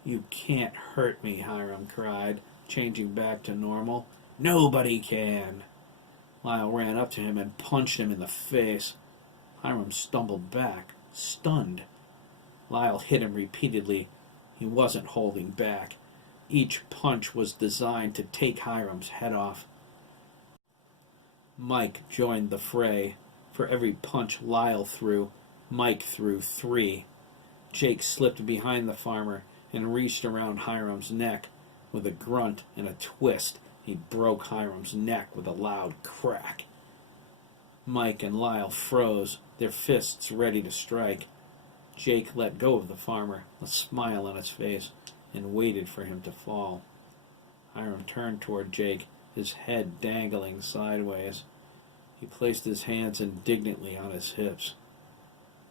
"You can't hurt me," Hiram cried, changing back to normal. "Nobody can." Lyle ran up to him and punched him in the face. Hiram stumbled back, stunned. Lyle hit him repeatedly. He wasn't holding back. Each punch was designed to take Hiram's head off. Mike joined the fray. For every punch Lyle threw, Mike threw 3. Jake slipped behind the farmer and reached around Hiram's neck. With a grunt and a twist, he broke Hiram's neck with a loud crack. Mike and Lyle froze, their fists ready to strike. Jake let go of the farmer, a smile on his face, and waited for him to fall. Hiram turned toward Jake, his head dangling sideways. He placed his hands indignantly on his hips.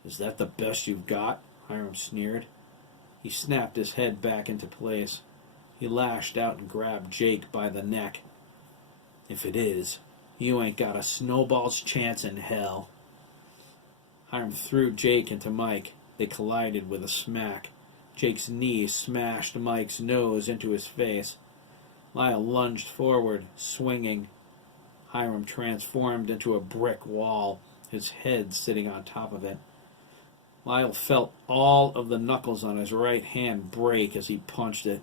"Is that the best you've got?" Hiram sneered. He snapped his head back into place. He lashed out and grabbed Jake by the neck. "If it is, you ain't got a snowball's chance in hell." Hiram threw Jake into Mike. They collided with a smack. Jake's knee smashed Mike's nose into his face. Lyle lunged forward, swinging. Hiram transformed into a brick wall, his head sitting on top of it. Lyle felt all of the knuckles on his right hand break as he punched it.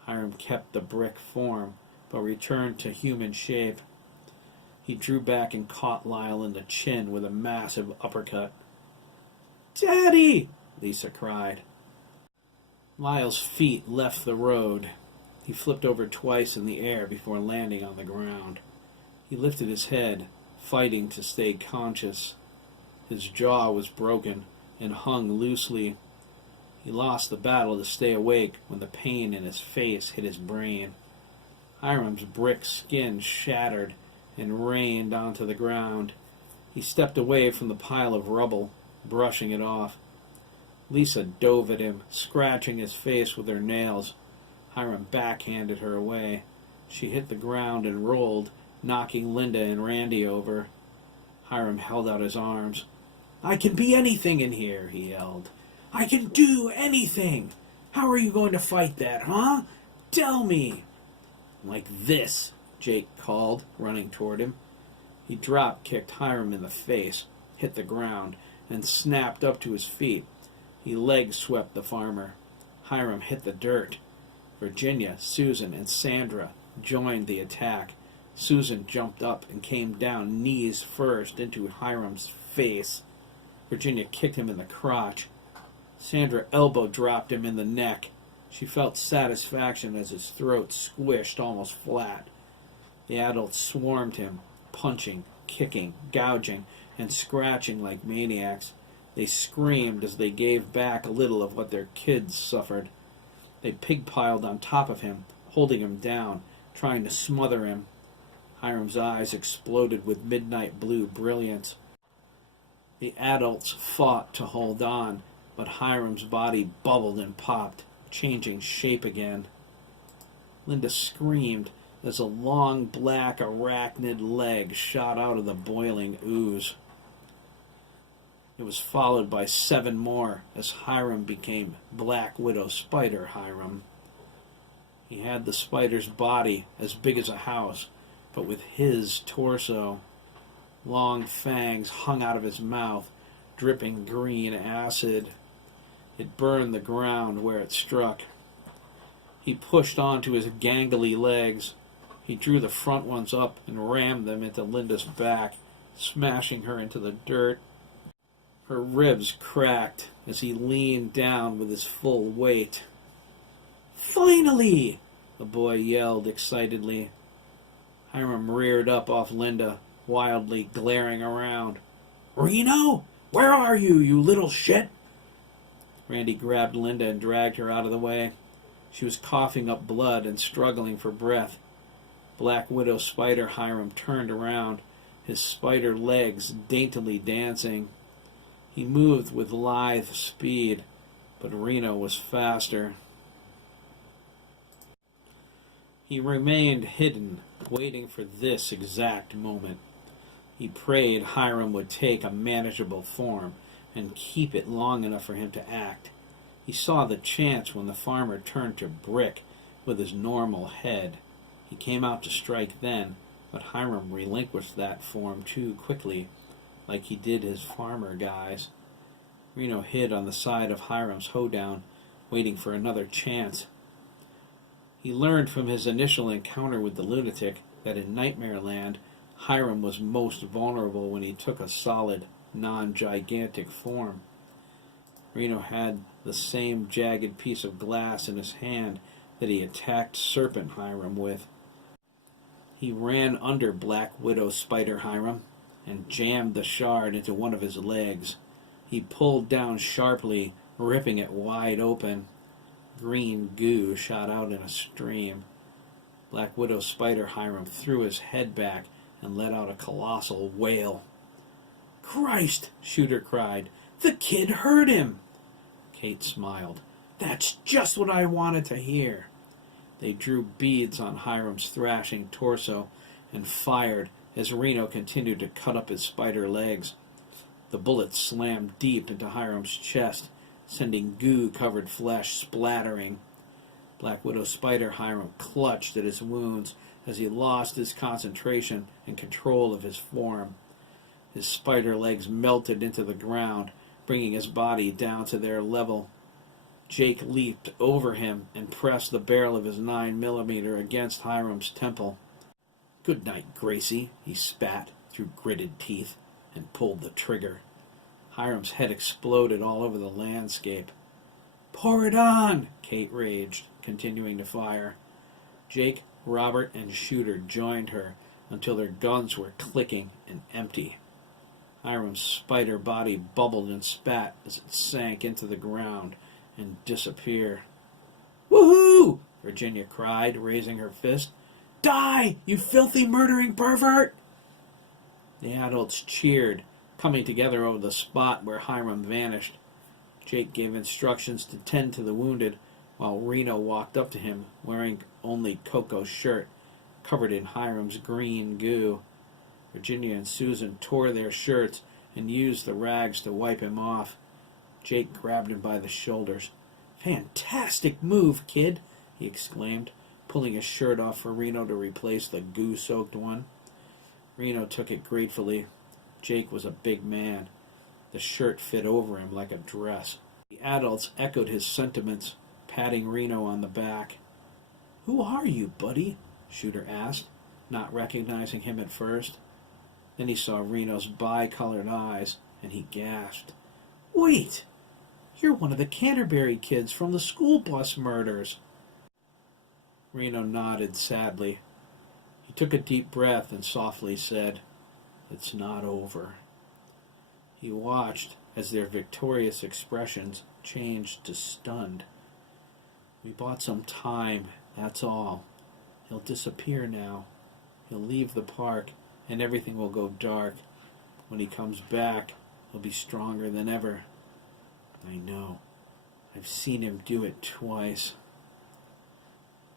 Hiram kept the brick form, but returned to human shape. He drew back and caught Lyle in the chin with a massive uppercut. "Daddy!" Lisa cried. Lyle's feet left the road. He flipped over twice in the air before landing on the ground. He lifted his head, fighting to stay conscious. His jaw was broken and hung loosely. He lost the battle to stay awake when the pain in his face hit his brain. Hiram's brick skin shattered and rained onto the ground. He stepped away from the pile of rubble, brushing it off. Lisa dove at him, scratching his face with her nails. Hiram backhanded her away. She hit the ground and rolled, knocking Linda and Randy over. Hiram held out his arms. "I can be anything in here," he yelled. "I can do anything! How are you going to fight that, huh? Tell me!" "Like this," Jake called, running toward him. He drop-kicked Hiram in the face, hit the ground, and snapped up to his feet. He leg-swept the farmer. Hiram hit the dirt. Virginia, Susan, and Sandra joined the attack. Susan jumped up and came down knees first into Hiram's face. Virginia kicked him in the crotch. Sandra elbow-dropped him in the neck. She felt satisfaction as his throat squished almost flat. The adults swarmed him, punching, kicking, gouging, and scratching like maniacs. They screamed as they gave back a little of what their kids suffered. They pig-piled on top of him, holding him down, trying to smother him. Hiram's eyes exploded with midnight blue brilliance. The adults fought to hold on, but Hiram's body bubbled and popped, changing shape again. Linda screamed as a long black arachnid leg shot out of the boiling ooze. It was followed by 7 more as Hiram became Black Widow Spider Hiram. He had the spider's body as big as a house, but with his torso. Long fangs hung out of his mouth, dripping green acid. It burned the ground where it struck. He pushed onto his gangly legs. He drew the front ones up and rammed them into Linda's back, smashing her into the dirt. Her ribs cracked as he leaned down with his full weight. "Finally!" the boy yelled excitedly. Hiram reared up off Linda, wildly glaring around. "Reno? Where are you, you little shit?" Randy grabbed Linda and dragged her out of the way. She was coughing up blood and struggling for breath. Black Widow Spider Hiram turned around, his spider legs daintily dancing. He moved with lithe speed, but Reno was faster. He remained hidden, waiting for this exact moment. He prayed Hiram would take a manageable form and keep it long enough for him to act. He saw the chance when the farmer turned to brick with his normal head. He came out to strike then, but Hiram relinquished that form too quickly, like he did his farmer guys. Reno hid on the side of Hiram's hoedown, waiting for another chance. He learned from his initial encounter with the lunatic that in Nightmare Land, Hiram was most vulnerable when he took a solid, non-gigantic form. Reno had the same jagged piece of glass in his hand that he attacked Serpent Hiram with. He ran under Black Widow Spider Hiram and jammed the shard into one of his legs. He pulled down sharply, ripping it wide open. Green goo shot out in a stream. Black Widow Spider Hiram threw his head back and let out a colossal wail. "Christ!" Shooter cried. "The kid hurt him!" Kate smiled. "That's just what I wanted to hear." They drew beads on Hiram's thrashing torso and fired as Reno continued to cut up his spider legs. The bullets slammed deep into Hiram's chest, sending goo-covered flesh splattering. Black Widow Spider Hiram clutched at his wounds as he lost his concentration and control of his form. His spider legs melted into the ground, bringing his body down to their level. Jake leaped over him and pressed the barrel of his 9mm against Hiram's temple. "Good night, Gracie," he spat through gritted teeth and pulled the trigger. Hiram's head exploded all over the landscape. "Pour it on!" Kate raged, continuing to fire. Jake, Robert, and Shooter joined her until their guns were clicking and empty. Hiram's spider body bubbled and spat as it sank into the ground and disappeared. "Woohoo!" Virginia cried, raising her fist. Die, you filthy murdering pervert! The adults cheered, coming together over the spot where Hiram vanished. Jake gave instructions to tend to the wounded, while Reno walked up to him, wearing only Coco's shirt, covered in Hiram's green goo. Virginia and Susan tore their shirts and used the rags to wipe him off. Jake grabbed him by the shoulders. "Fantastic move, kid!" he exclaimed, pulling his shirt off for Reno to replace the goo-soaked one. Reno took it gratefully. Jake was a big man. The shirt fit over him like a dress. The adults echoed his sentiments, patting Reno on the back. "Who are you, buddy?" Shooter asked, not recognizing him at first. Then he saw Reno's bi-colored eyes, and he gasped. "Wait! You're one of the Canterbury kids from the school bus murders." Reno nodded sadly. He took a deep breath and softly said, "It's not over." He watched as their victorious expressions changed to stunned. "We bought some time, that's all. He'll disappear now. He'll leave the park, and everything will go dark. When he comes back, he'll be stronger than ever. I know. I've seen him do it twice."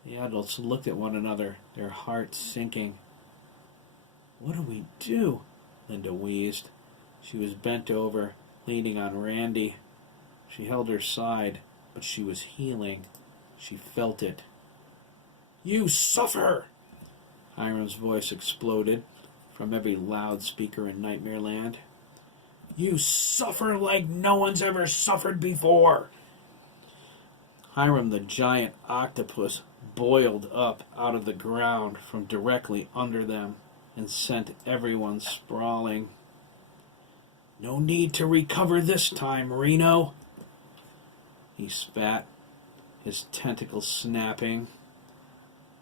The adults looked at one another, their hearts sinking. "What do we do?" Linda wheezed. She was bent over, leaning on Randy. She held her side, but she was healing. She felt it. "You suffer!" Hiram's voice exploded from every loudspeaker in Nightmare Land. "You suffer like no one's ever suffered before!" Hiram the giant octopus boiled up out of the ground from directly under them and sent everyone sprawling. "No need to recover this time, Reno." He spat, his tentacles snapping.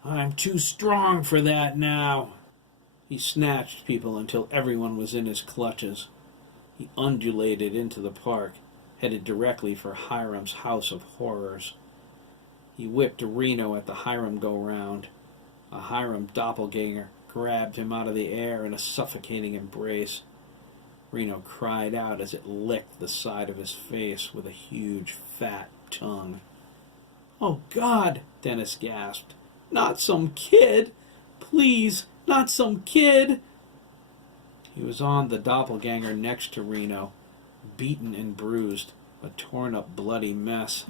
"I'm too strong for that now." He snatched people until everyone was in his clutches. He undulated into the park, headed directly for Hiram's house of horrors. He whipped Reno at the Hiram go-round. A Hiram doppelganger grabbed him out of the air in a suffocating embrace. Reno cried out as it licked the side of his face with a huge, fat tongue. "Oh, God!" Dennis gasped. "Not some kid! Please, not some kid!" He was on the doppelganger next to Reno, beaten and bruised, a torn-up bloody mess.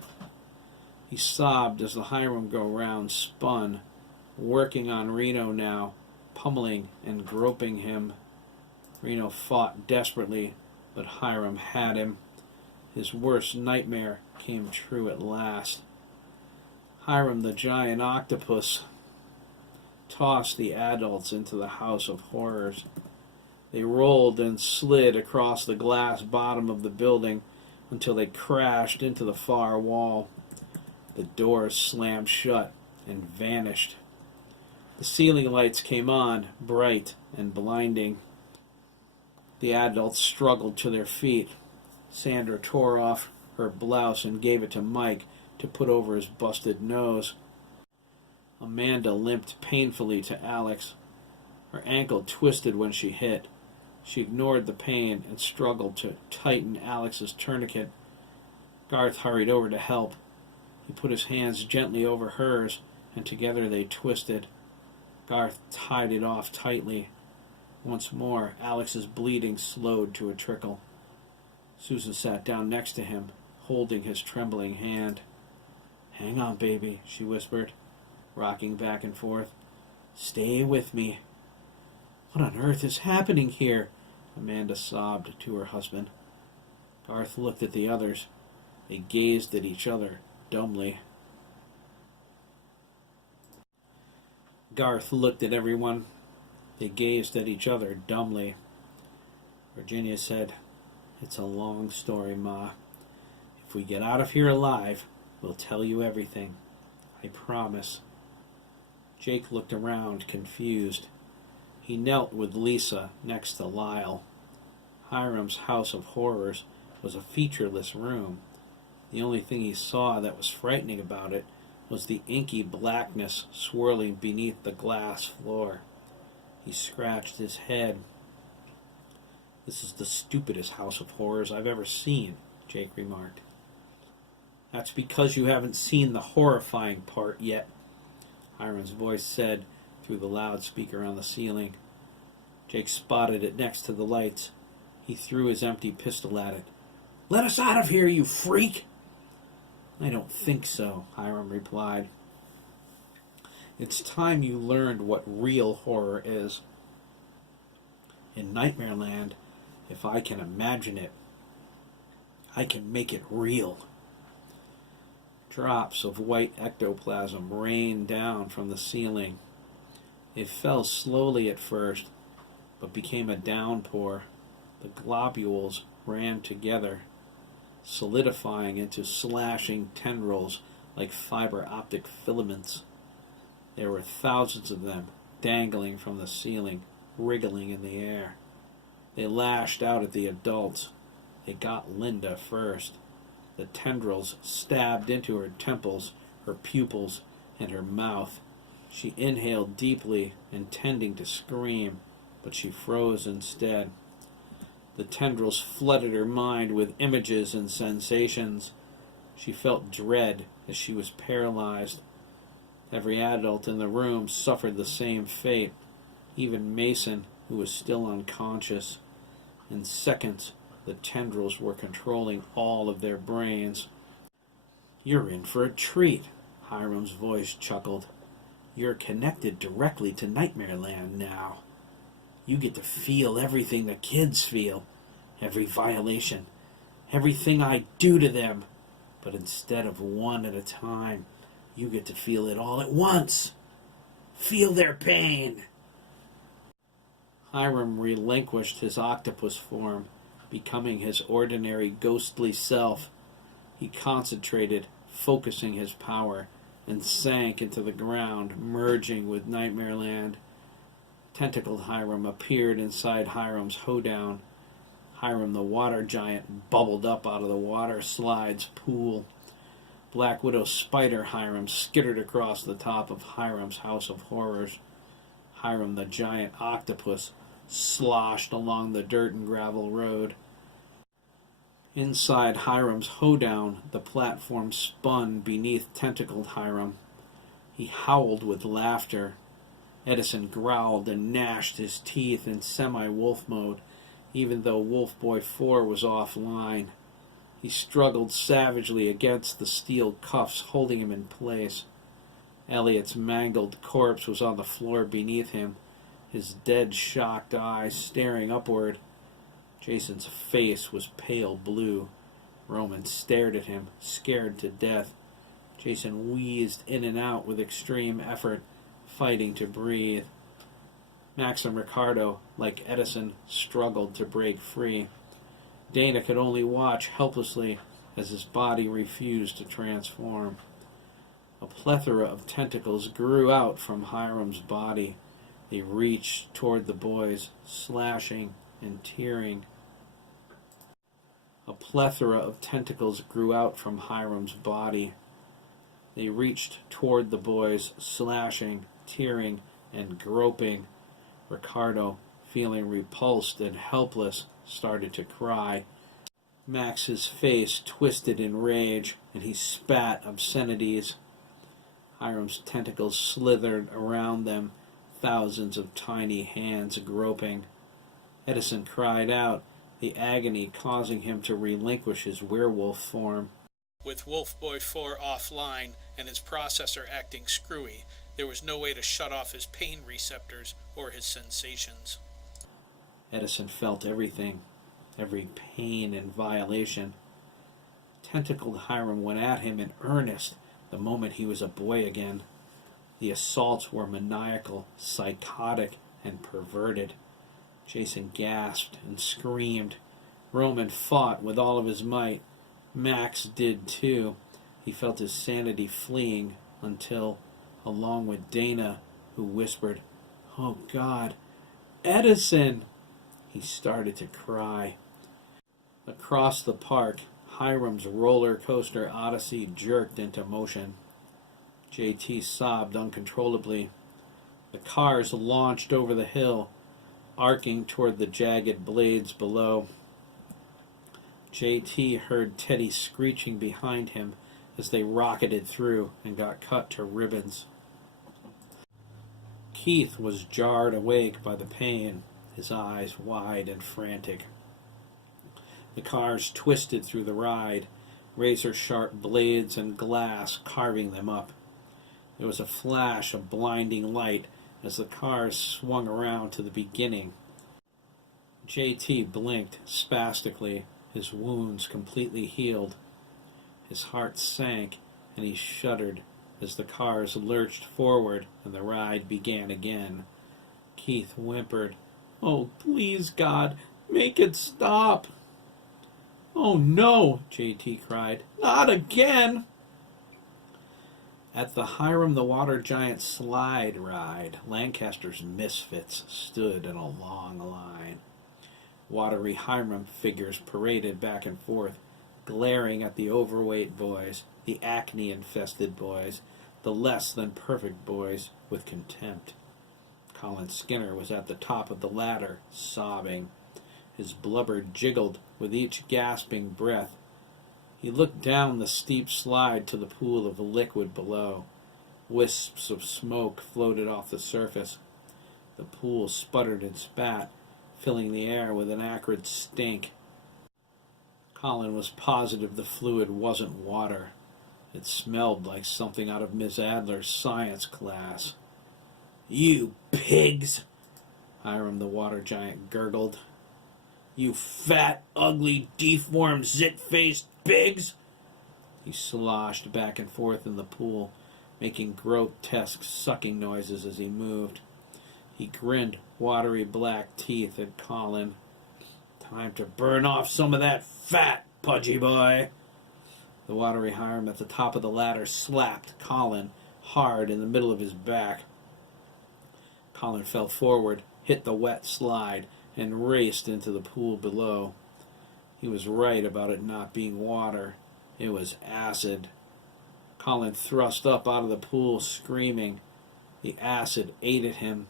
He sobbed as the Hiram go-round spun, working on Reno now, pummeling and groping him. Reno fought desperately, but Hiram had him. His worst nightmare came true at last. Hiram the giant octopus tossed the adults into the house of horrors. They rolled and slid across the glass bottom of the building until they crashed into the far wall. The doors slammed shut and vanished. The ceiling lights came on, bright and blinding. The adults struggled to their feet. Sandra tore off her blouse and gave it to Mike to put over his busted nose. Amanda limped painfully to Alex. Her ankle twisted when she hit. She ignored the pain and struggled to tighten Alex's tourniquet. Garth hurried over to help. He put his hands gently over hers, and together they twisted. Garth tied it off tightly. Once more, Alex's bleeding slowed to a trickle. Susan sat down next to him, holding his trembling hand. "Hang on, baby," she whispered, rocking back and forth. "Stay with me." "What on earth is happening here?" Amanda sobbed to her husband. Garth looked at the others. They gazed at each other dumbly. Garth looked at everyone. They gazed at each other dumbly. Virginia said, "It's a long story, Ma. If we get out of here alive, we'll tell you everything. I promise." Jake looked around, confused. He knelt with Lisa next to Lyle. Hiram's house of horrors was a featureless room. The only thing he saw that was frightening about it was the inky blackness swirling beneath the glass floor. He scratched his head. "This is the stupidest house of horrors I've ever seen," Jake remarked. "That's because you haven't seen the horrifying part yet," Hiram's voice said through the loudspeaker on the ceiling. Jake spotted it next to the lights. He threw his empty pistol at it. "Let us out of here, you freak!" "I don't think so," Hiram replied. "It's time you learned what real horror is. In Nightmare Land, if I can imagine it, I can make it real." Drops of white ectoplasm rained down from the ceiling. It fell slowly at first, but became a downpour. The globules ran together, solidifying into slashing tendrils like fiber optic filaments. There were thousands of them, dangling from the ceiling, wriggling in the air. They lashed out at the adults. They got Linda first. The tendrils stabbed into her temples, her pupils, and her mouth. She inhaled deeply, intending to scream, but she froze instead. The tendrils flooded her mind with images and sensations. She felt dread as she was paralyzed. Every adult in the room suffered the same fate, even Mason, who was still unconscious. In seconds, the tendrils were controlling all of their brains. "You're in for a treat," Hiram's voice chuckled. "You're connected directly to Nightmare Land now. You get to feel everything the kids feel, every violation, everything I do to them. But instead of one at a time, you get to feel it all at once. Feel their pain." Hiram relinquished his octopus form, becoming his ordinary ghostly self. He concentrated, focusing his power, and sank into the ground, merging with Nightmare Land. Tentacled Hiram appeared inside Hiram's hoedown. Hiram the water giant bubbled up out of the water slide's pool. Black Widow Spider Hiram skittered across the top of Hiram's house of horrors. Hiram the giant octopus sloshed along the dirt and gravel road. Inside Hiram's hoedown, the platform spun beneath tentacled Hiram. He howled with laughter. Edison growled and gnashed his teeth in semi-wolf mode, even though Wolf Boy 4 was offline. He struggled savagely against the steel cuffs holding him in place. Elliot's mangled corpse was on the floor beneath him, his dead, shocked eyes staring upward. Jason's face was pale blue. Roman stared at him, scared to death. Jason wheezed in and out with extreme effort, fighting to breathe. Max and Ricardo, like Edison, struggled to break free. Dana could only watch helplessly as his body refused to transform. A plethora of tentacles grew out from Hiram's body. They reached toward the boys, slashing and tearing. A plethora of tentacles grew out from Hiram's body. They reached toward the boys, slashing, tearing, and groping. Ricardo, feeling repulsed and helpless, started to cry. Max's face twisted in rage, and he spat obscenities. Hiram's tentacles slithered around them, thousands of tiny hands groping. Edison cried out, the agony causing him to relinquish his werewolf form. With Wolf Boy 4 offline and his processor acting screwy, there was no way to shut off his pain receptors or his sensations. Edison felt everything, every pain and violation. Tentacled Hiram went at him in earnest the moment he was a boy again. The assaults were maniacal, psychotic, and perverted. Jason gasped and screamed. Roman fought with all of his might. Max did too. He felt his sanity fleeing until, along with Dana, who whispered, "Oh God, Edison!" he started to cry. Across the park, Hiram's roller coaster odyssey jerked into motion. JT sobbed uncontrollably. The cars launched over the hill, arcing toward the jagged blades below. JT heard Teddy screeching behind him as they rocketed through and got cut to ribbons. Keith was jarred awake by the pain, his eyes wide and frantic. The cars twisted through the ride, razor-sharp blades and glass carving them up. There was a flash of blinding light as the cars swung around to the beginning. JT blinked spastically, his wounds completely healed. His heart sank, and he shuddered as the cars lurched forward and the ride began again. Keith whimpered, "Oh, please, God, make it stop." "Oh, no," JT cried. "Not again." At the Hiram the Water Giant slide ride, Lancaster's misfits stood in a long line. Watery Hiram figures paraded back and forth, glaring at the overweight boys, the acne-infested boys, the less-than-perfect boys, with contempt. Colin Skinner was at the top of the ladder, sobbing. His blubber jiggled with each gasping breath. He looked down the steep slide to the pool of liquid below. Wisps of smoke floated off the surface. The pool sputtered and spat, filling the air with an acrid stink. Colin was positive the fluid wasn't water. It smelled like something out of Miss Adler's science class. "You pigs!" Hiram the Water Giant gurgled. "You fat, ugly, deformed, zit-faced pigs!" He sloshed back and forth in the pool, making grotesque sucking noises as he moved. He grinned watery black teeth at Colin. "Time to burn off some of that fat, pudgy boy." The watery Hiram at the top of the ladder slapped Colin hard in the middle of his back. Colin fell forward, hit the wet slide, and raced into the pool below. He was right about it not being water. It was acid. Colin thrust up out of the pool, screaming. The acid ate at him.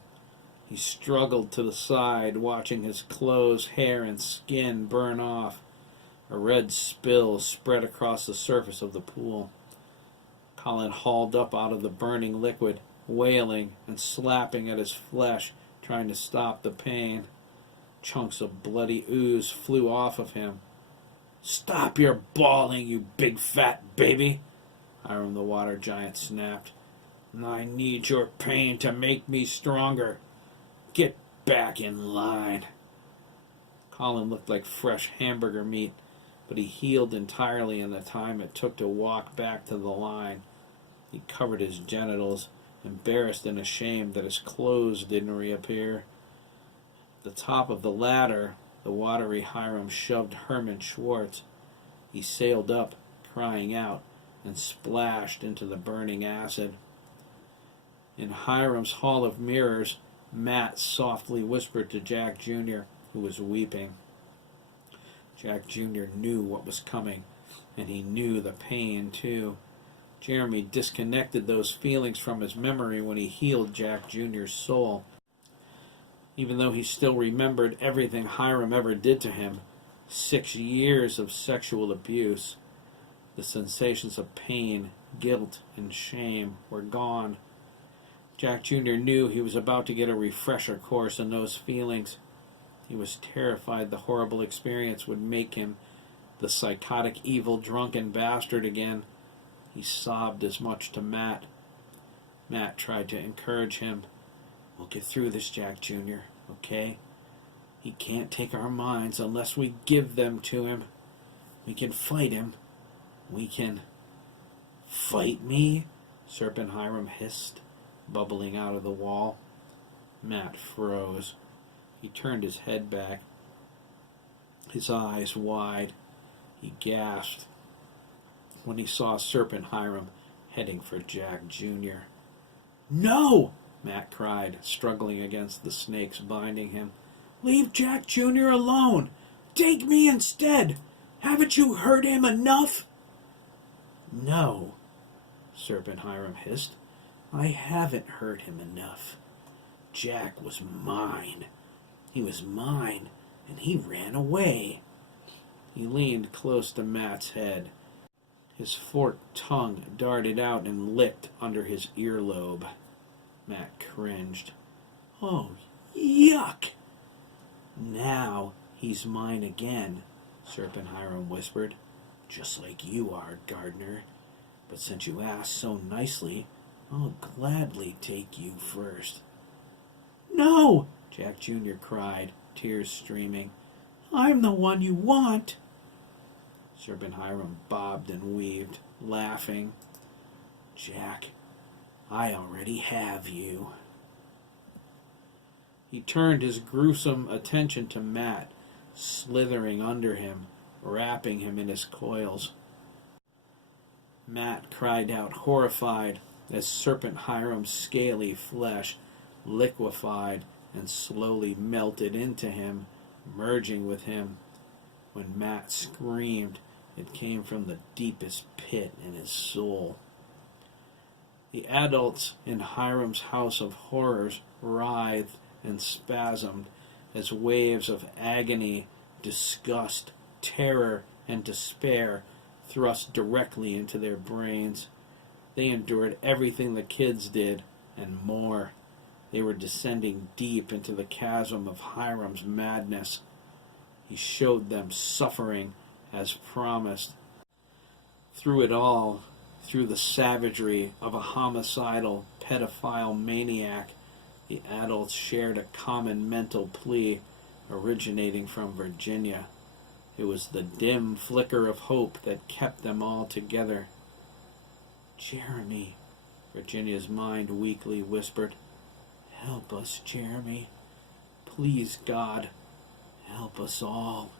He struggled to the side, watching his clothes, hair, and skin burn off. A red spill spread across the surface of the pool. Colin hauled up out of the burning liquid, wailing and slapping at his flesh, trying to stop the pain. Chunks of bloody ooze flew off of him. "Stop your bawling, you big fat baby!" Hiram the Water Giant snapped. "I need your pain to make me stronger. Get back in line." Colin looked like fresh hamburger meat, but he healed entirely in the time it took to walk back to the line. He covered his genitals, embarrassed and ashamed that his clothes didn't reappear. At the top of the ladder, the watery Hiram shoved Herman Schwartz. He sailed up, crying out, and splashed into the burning acid. In Hiram's Hall of Mirrors, Matt softly whispered to Jack Jr., who was weeping. Jack Jr. knew what was coming, and he knew the pain, too. Jeremy disconnected those feelings from his memory when he healed Jack Jr.'s soul. Even though he still remembered everything Hiram ever did to him, 6 years of sexual abuse, the sensations of pain, guilt, and shame were gone. Jack Jr. knew he was about to get a refresher course in those feelings. He was terrified the horrible experience would make him the psychotic, evil, drunken bastard again. He sobbed as much to Matt. Matt tried to encourage him. "We'll get through this, Jack Jr., okay? He can't take our minds unless we give them to him. We can fight him. We can..." "Fight me?" Serpent Hiram hissed, bubbling out of the wall. Matt froze. He turned his head back, his eyes wide. He gasped when he saw Serpent Hiram heading for Jack Jr. "No!" Matt cried, struggling against the snakes binding him. "Leave Jack Jr. alone! Take me instead! Haven't you heard him enough?" "No." Serpent Hiram hissed. "I haven't hurt him enough. Jack was mine. He was mine, and he ran away." He leaned close to Matt's head. His forked tongue darted out and licked under his earlobe. Matt cringed. "Oh, yuck!" "Now he's mine again," Serpent Hiram whispered. "Just like you are, Gardner. But since you asked so nicely, I'll gladly take you first." "No!" Jack Jr. cried, tears streaming. "I'm the one you want." Serpent Hiram bobbed and weaved, laughing. "Jack, I already have you." He turned his gruesome attention to Matt, slithering under him, wrapping him in his coils. Matt cried out, horrified, as Serpent Hiram's scaly flesh liquefied and slowly melted into him, merging with him. When Matt screamed, it came from the deepest pit in his soul. The adults in Hiram's house of horrors writhed and spasmed as waves of agony, disgust, terror, and despair thrust directly into their brains. They endured everything the kids did, and more. They were descending deep into the chasm of Hiram's madness. He showed them suffering as promised. Through it all, through the savagery of a homicidal, pedophile maniac, the adults shared a common mental plea originating from Virginia. It was the dim flicker of hope that kept them all together. "Jeremy," Virginia's mind weakly whispered. "Help us, Jeremy. Please, God, help us all."